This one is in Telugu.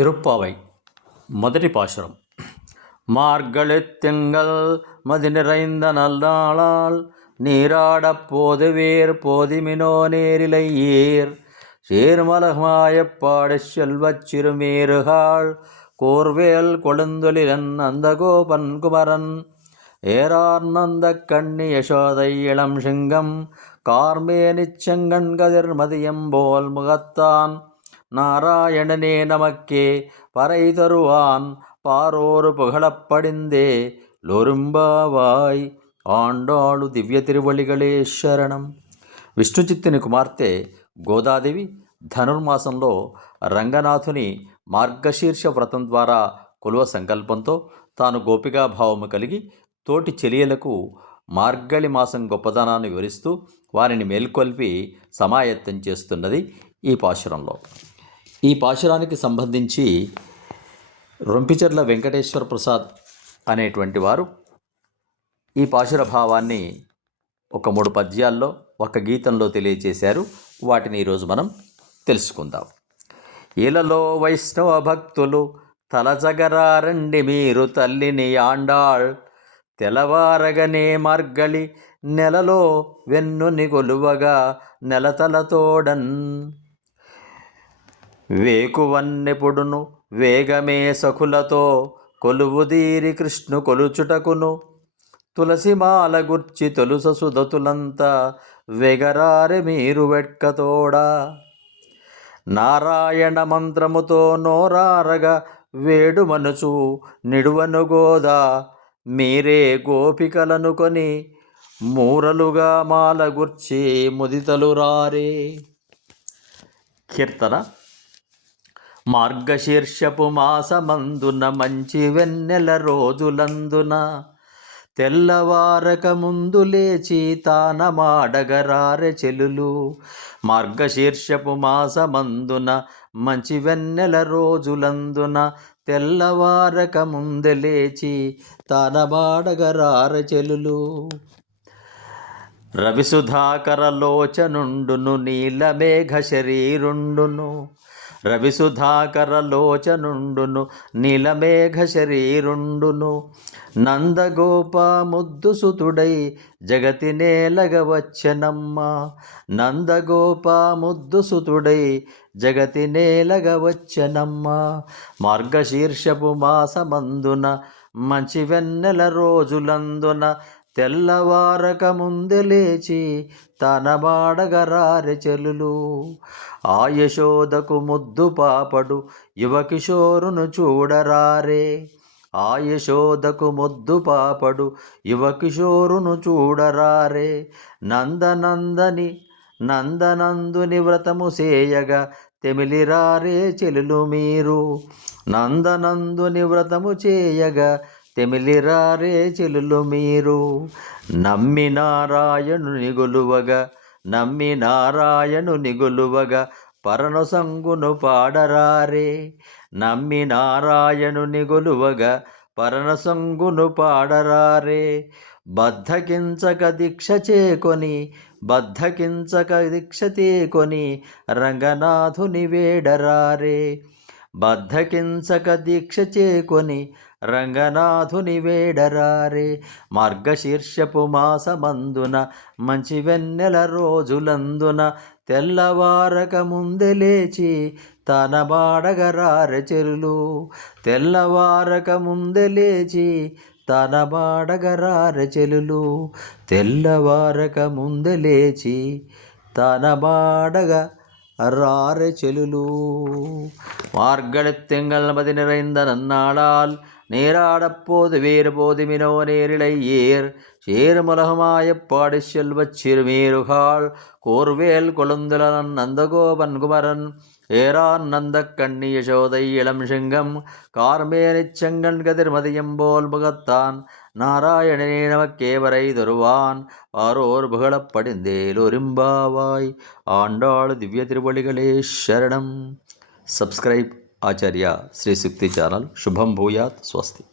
திருப்பாவை மதுரை பாசுரம். மார்கழித்திங்கள் மதி நிறைந்த நல்லாளால் நீராடப் போது வேர் போதிமினோ நேரிலை ஏர் சேர்மலகமாயப் செல்வச் சிறுமேறுகாள் கோர்வேல் கொழுந்தொழிலன் அந்த கோபன் குமரன். ஏறார் நந்த கண்ணி யசோதை இளம் சிங்கம் கார்மேனிச்செங்கண் கதிர் மதியம் போல் முகத்தான். நாராயணனே நமக்கே பறை தருவான் பாரோரு புகழப்படிந்தே లొరుంబావాయ్ ఆండాళు దివ్య తిరువళిగళే శరణం విష్ణుచిత్తుని కుమార్తె గోదాదేవి ధనుర్మాసంలో రంగనాథుని మార్గశీర్ష వ్రతం ద్వారా కొలువ సంకల్పంతో తాను గోపికా భావము కలిగి తోటి చెలియలకు మార్గళి మాసం గొప్పదనాన్ని వివరిస్తూ వారిని మేల్కొల్పి సమాయత్తం చేస్తున్నది ఈ పాశురంలో ఈ పాశురానికి సంబంధించి రొంపిచెర్ల వెంకటేశ్వర ప్రసాద్ అనేటువంటి వారు ఈ పాశుర భావాన్ని ఒక మూడు పద్యాల్లో ఒక గీతంలో తెలియచేశారు. వాటిని ఈరోజు మనం తెలుసుకుందాం. ఇలలో వైష్ణవ భక్తులు తలజగరారండి మీరు తల్లిని ఆండాళ్. తెలవారగనే మార్గళి నెలలో వెన్నుని కొలువగా నెలతలతోడన్ వేకువన్నెపుడును వేగమే సఖులతో కొలువుదీరి కృష్ణు కొలుచుటకును. తులసిమాల గుర్చి తొలుస సుధతులంతా వెగరారె మీరు వెట్కతోడా నారాయణ మంత్రముతో నోరారగ వేడు మనుచు నిడువను గోదా మీరే గోపికలనుకొని మూరలుగా మాల గుర్చి ముదితలు రారే. కీర్తన మార్గశీర్షపు మాసమందున మంచి వెన్నెల రోజులందున తెల్లవారక ముందు లేచి తానమాడగరారె చెలులు. మార్గశీర్షపు మాసమందున మంచి వెన్నెల రోజులందున తెల్లవారక ముందు లేచి తానమాడగరారె చెలులు. రవిసుధాకరలోచనుండును నీలమేఘ శరీరుండును రవిసుధాకరలోచనుండును నీలమేఘ శరీరుండును నందగోప ముద్దుసుతుడై జగతి నేలగవచ్చనమ్మ నందగోప ముద్దుసుతుడై జగతి నేలగవచ్చనమ్మ మార్గశీర్షపు మాసమందున మంచి వెన్నెల రోజులందున తెల్లవారక ముందు లేచి తన బాడగరారె చెలులు. ఆ యశోదకు ముద్దు పాపడు యువకిషోరును చూడరారే. ఆ యశోదకు ముద్దు పాపడు యువకిషోరును చూడరారే. నందనందని నందనందుని వ్రతము సేయగా తెమిలిరారే చెలులు మీరు. నందనందుని వ్రతము చేయగా తెమిలిరారే చెలులు మీరు. నమ్మి నారాయణుని గొలువగా నమ్మి నారాయణుని గొలువగా పరనసంగును పాడరారే. నమ్మి నారాయణుని గొలువగా పరనసంగును పాడరారే. బద్ధకించక దీక్ష చేకొని బద్ధకించక దీక్ష తేకొని రంగనాథుని వేడరారే. బద్ధకించక దీక్ష చేకొని రంగనాథుని వేడరారే మార్గశీర్షపు మాసమందున మంచి వెన్నెల రోజులందున తెల్లవారక ముందే లేచి తన బాడగరారె చెరులు. తెల్లవారక ముందే లేచి తన బాడగరారె చెలులు తెల్లవారక ముందే లేచి తన బాడగ రారె చెలులు மார்கழித்தெங்கள் மதி நிறைந்த நன்னாளால் நேராடப்போது வேறுபோது மினோ நேரிலை ஏர். சேருமலகமாய பாடி செல்வச் சிறுமேருகாள் கோர்வேல் கொழுந்துலன் நந்தகோபன் குமரன். ஏரான் நந்த கண்ணி யசோதை இளம் சிங்கம். கார்மேரிச் செங்கன் கதிர்மதியம் போல் முகத்தான். நாராயணனே நமக்கேவரை தருவான். ஆரோர் புகழப்படிந்தேலொரும்பாவாய் ஆண்டாள் திவ்ய திருவழிகளே சரணம். సబ్స్క్రైబ్ ఆచార్య శ్రీ శక్తి ఛానల్ శుభం భూయాత్ స్వస్తి